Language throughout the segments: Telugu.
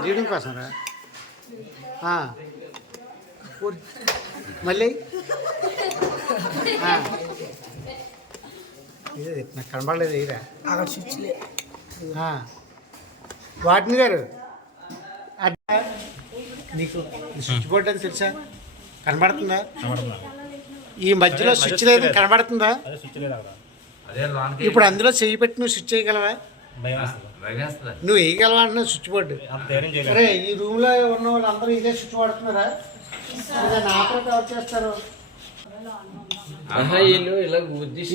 తెలియడం కోసం రా మళ్ళీ? నాకు కనబడలేదు ఇరా అక్కడ స్విచ్లే వాటిని గారు. నీకు స్విచ్ బోర్డ్ అని తెలుసా? కనబడుతుందా? ఈ మధ్యలో స్విచ్ లేదు. కనబడుతుందా? ఇప్పుడు అందులో చెయ్యి పెట్టి నువ్వు స్విచ్ చేయగలవా? నువ్వు వేయగలవా అంటున్నావు స్విచ్ బోర్డు అరే ఈ రూమ్లో ఉన్న వాళ్ళందరూ ఇదే స్విచ్ వాడుతున్నారా? నా కవర్ చేస్తారు? వీళ్ళు.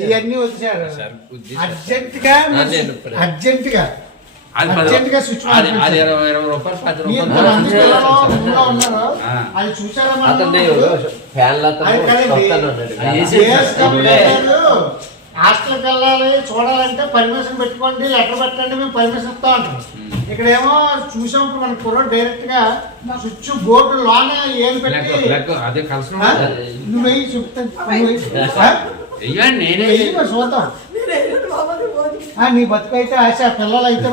ఇవన్నీ వచ్చారు సార్. అర్జెంట్గా. అర్జెంట్గా అర్జెంట్ స్విచ్ అది చూసారా హాస్టల్కి వెళ్ళాలి చూడాలంటే పర్మిషన్ పెట్టుకోండి లెటర్ పెట్టండి మేము పర్మిషన్ ఇస్తాం అంటాం ఇక్కడేమో చూసాం మన కుర్రోడు డైరెక్ట్గా స్విచ్ బోర్డు లోనే ఏం పెట్టి? నువ్వు చెప్తాను చూద్దాం. ఆ, నీ బతుకైతే ఆశ పిల్లలు అయితే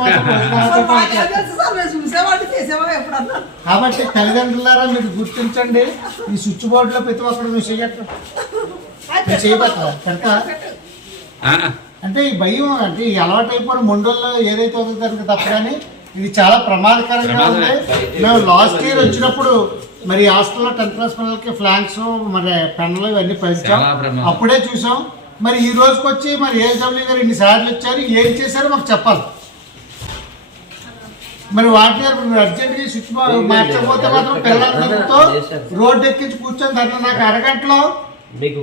కాబట్టి తల్లిదండ్రులారా మీరు గుర్తించండి. ఈ స్విచ్ బోర్డులో ప్రతి ఒక్కరు నువ్వు నువ్వు చేయబట్ట అంటే ఈ భయం అంటే ఈ అలవాటు అయిపోయిన మొండల్లో ఏదైతే దానికి తప్ప కానీ ఇది చాలా ప్రమాదకరంగా ఉంది. మేము లాస్ట్ ఇయర్ వచ్చినప్పుడు మరి హాస్టల్లో టెన్త్ క్లాస్ పిల్లలకి ఫ్లాంక్స్ మరి పెన్నులు ఇవన్నీ పంచాం. అప్పుడే చూసాం. మరి ఈ రోజుకి వచ్చి మరి ఏఎస్డబ్ల్యూ గారు ఇన్ని సార్లు ఇచ్చారు ఏం చేశారో మాకు చెప్పాలి. మరి వాటి గారు అర్జెంట్గా స్విచ్ మార్చకపోతే మాత్రం పిల్లలందరితో రోడ్డు ఎక్కించి కూర్చొని దాంట్లో నాకు అరగంటలో మీకు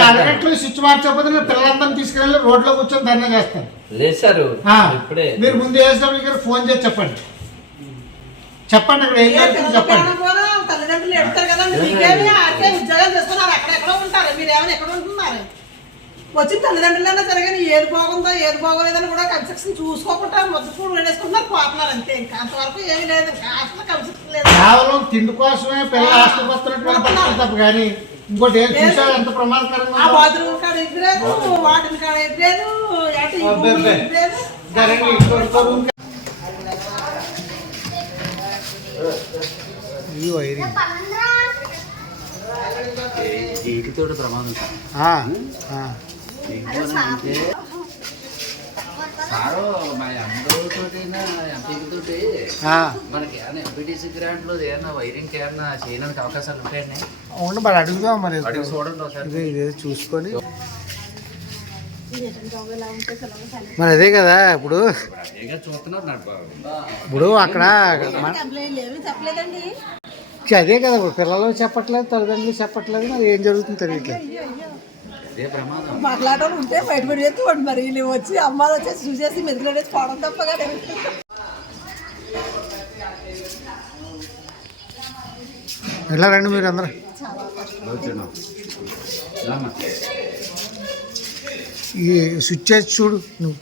అరగంటలో స్విచ్ మార్చకపోతే పిల్లలందరినీ తీసుకెళ్ళి రోడ్లో కూర్చొని ధర్నా చేస్తాను లేదు సార్ ఆ, ఇప్పుడే. మీరు ముందు ఏఎస్డబ్ల్యూ గారు ఫోన్ చేసి చెప్పండి. చెప్పండి అక్కడ ఏం జరుగుతుందో చెప్పండి. తల్లిదండ్రులు ఎడతారు కదండి మీకేమి ఆకే ఉద్యోగాలు చేస్తున్నారు ఎక్కడెక్కడో ఉంటారు మీరు ఏమైనా ఎక్కడ ఉంటున్నారు? వచ్చి తల్లిదండ్రులైనా సరిగా ఏది బాగుందో ఏది బాగోలేదని కూడా కన్స్ట్రక్షన్ చూసుకోకుండా మొదటి చూడు వేసుకుంటున్నారు పోతున్నారు అంతే. ఇంకా అంతవరకు ఏమీ లేదు ఇంకా అసలు కన్స్ట్రక్షన్ లేదు. కేవలం తిండి కోసమే పిల్లలు ఆశపడుతున్నటువంటి పరిస్థితి తప్ప కానీ ఇంకోటి ఏం చూసావు ఎంత ప్రమాదకరంగా ఆ ఉందో? బాత్రూమ్ కాడ ఎదురేదు వాటిని కాడ ఎదురేదు అటు ఈ అబ్బే, భూమి అబ్బే. ఎదురేదు జరగండి, ఇంకో- ఇంకో రూమ్ కి- ఈ వైరింగ్. ప్రమాదం సార్ ఆ, ఆ. ఏంటంటే సారు మా. మనకి ఏమైనా ఎంపీటీసీ గ్రాంట్లో ఏమైనా వైరింగ్ ఏమైనా చేయడానికి అవకాశాలు ఉంటాయండి? అవును మరి అడుగుదాం మరి. అడిగి చూడండి ఒకసారి. చూసుకొని. మరి అదే కదా ఇప్పుడు. ఇప్పుడు అక్కడ అదే కదా ఇప్పుడు పిల్లలు చెప్పట్లేదు తల్లిదండ్రులు చెప్పట్లేదు మరి ఏం జరుగుతుందో తెలియట్లేదు. మాట్లాడడం ఉంటే బయట పడి వాడు మరి. వీళ్ళు వచ్చి అమ్మాలు వచ్చేసి చూసేసి మెదిలేసి పోవడం తప్ప కానీ ఎలా రండి మీరు అందరూ. ఈ స్విచ్ చేసి చూడు నువ్వు.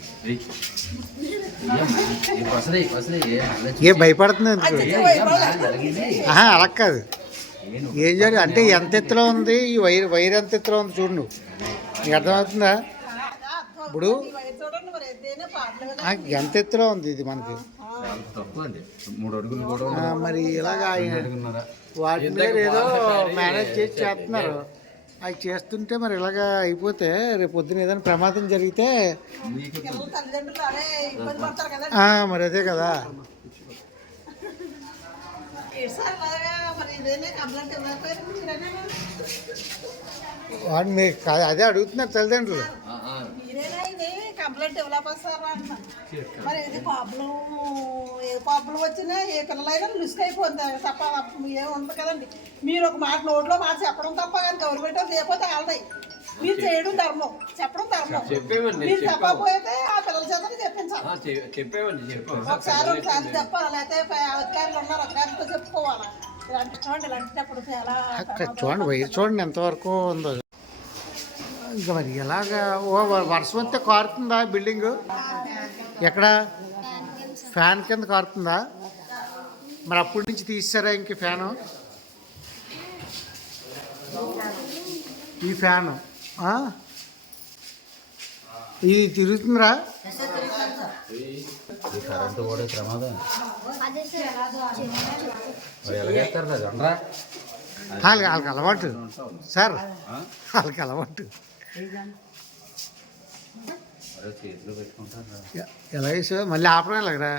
ఏ భయపడుతుంది అలా కాదు. ఏ నువ్వు? ఏం జరిగి అంటే ఎంత ఎత్తులో ఉంది? ఈ వైర్ వైర్ ఎంత ఎత్తులో ఉంది చూడు నువ్వు. నీకు అర్థమవుతుందా? ఇప్పుడు ఎంత ఎత్తులో ఉంది ఇది మనకి? మరి ఇలాగా వాటి మీద ఏదో మేనేజ్ చేసి చేస్తున్నారు. అవి చేస్తుంటే మరి ఇలాగా అయిపోతే రేపు పొద్దున ఏదైనా ప్రమాదం జరిగితే మరి అదే కదా. వాడు మీకు అదే అడుగుతున్నారు తల్లిదండ్రులు. కంప్లైంట్ ఇవ్వలేకపోతే సార్ అంటున్నా మరి. ఇది ప్రాబ్లం ఏ ప్రాబ్లం వచ్చినా ఏ పిల్లలైనా లిస్ట్ అయిపోతుంది. తప్ప ఏమి ఉండదు కదండి. మీరు ఒక మాట నోట్లో మాట చెప్పడం తప్ప కానీ గవర్నమెంట్ లేకపోతే వాళ్ళది మీరు చేయడం ధర్మం. చెప్పడం ధర్మం. మీరు చెప్పకపోతే ఆ పిల్లల చేత చెప్పించాలి. ఒకసారి ఒకసారి చెప్పాలి. లేకపోతే అధికారులు ఉన్నారు. అధికారులతో చెప్పుకోవాలి. చూడండి వైర్ చూడండి ఎంతవరకు ఉందో. ఇంకా మరి ఎలాగా? ఓ వ- వర్షం వస్తే కారుతుందా బిల్డింగ్? ఎక్కడ? ఫ్యాన్ కింద కారుతుందా? మరి అప్పటి నుంచి తీసారా ఇంక ఫ్యాను? ఈ ఫ్యాను ఆ? ఇది తిరుగుతుందిరా? ఈ కరెంటు కూడా ప్రమాదం. వాళ్ళకి వాళ్ళకి అలవాటు. సార్ వాళ్ళకి అలవాటు. ఎలా వేసావు మళ్ళీ ఆపడం ఎలాగరా?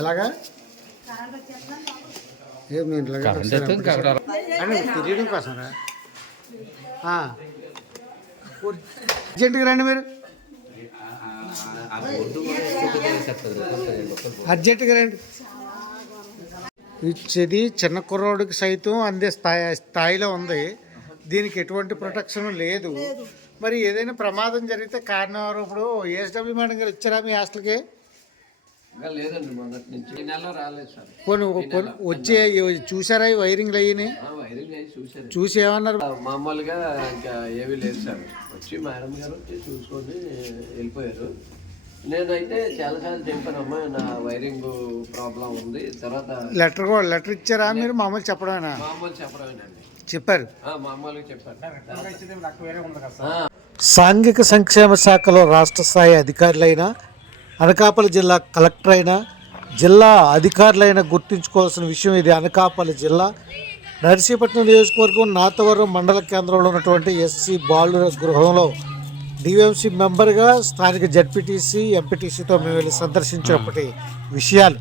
ఎలాగా? ఏ అంటే తెలియడం కోసమరా. అర్జెంటుగా రండి మీరు ఆ బోర్డు కూడా ఎక్కువ వేసేస్తుంది పదిహేను రూపాయలు అర్జెంటుగా రండి. ఇచ్చేది చిన్న కుర్రోడికి సైతం అందే స్థాయి స్థాయిలో ఉంది. దీనికి ఎటువంటి ప్రొటెక్షన్ లేదు. మరి ఏదైనా ప్రమాదం జరిగితే కారణం ఇప్పుడు? ఏఎస్డబ్ల్యూ మేడం గారు ఇచ్చారా మీ హాస్టల్కి? ఇంకా లేదండి మొదటి నుంచి. ఈ నెలలో రాలేదు సార్. పోనీ పోనీ వచ్చే చూసారా ఈ వైరింగ్లు అయ్యి ఆ, వైరింగ్ అయి చూసి ఏమన్నారు ఆ, మామూలుగా ఇంకా ఏమీ లేదు సార్. వచ్చి మేడం గారు వచ్చి చూసుకొని వెళ్ళిపోయారు. నేనైతే చాలాసార్లు చెప్పాను అమ్మా నా వైరింగ్ ప్రాబ్లం ఉంది. తర్వాత లెటర్ కూడా లెటర్ ఇచ్చారా మీరు? మామూలు చెప్పడమేనా? మామూలు చెప్పడమేనండి. చెప్పారు. ఆ, మామూలుగా చెప్పాను ఆ, సాంఘిక సంక్షేమ శాఖలో రాష్ట్ర స్థాయి అధికారులైన అనకాపల్లి జిల్లా కలెక్టర్ అయిన జిల్లా అధికారులైన గుర్తుంచుకోవాల్సిన విషయం ఇది. అనకాపల్లి జిల్లా నర్సీపట్నం నియోజకవర్గం నాతవరం మండల కేంద్రంలో ఉన్నటువంటి ఎస్సీ బాలుర గృహంలో డిఎంసీ మెంబర్గా స్థానిక జడ్పీటీసీ ఎంపీటీసీతో మేము వెళ్ళి సందర్శించినప్పటి విషయాలు.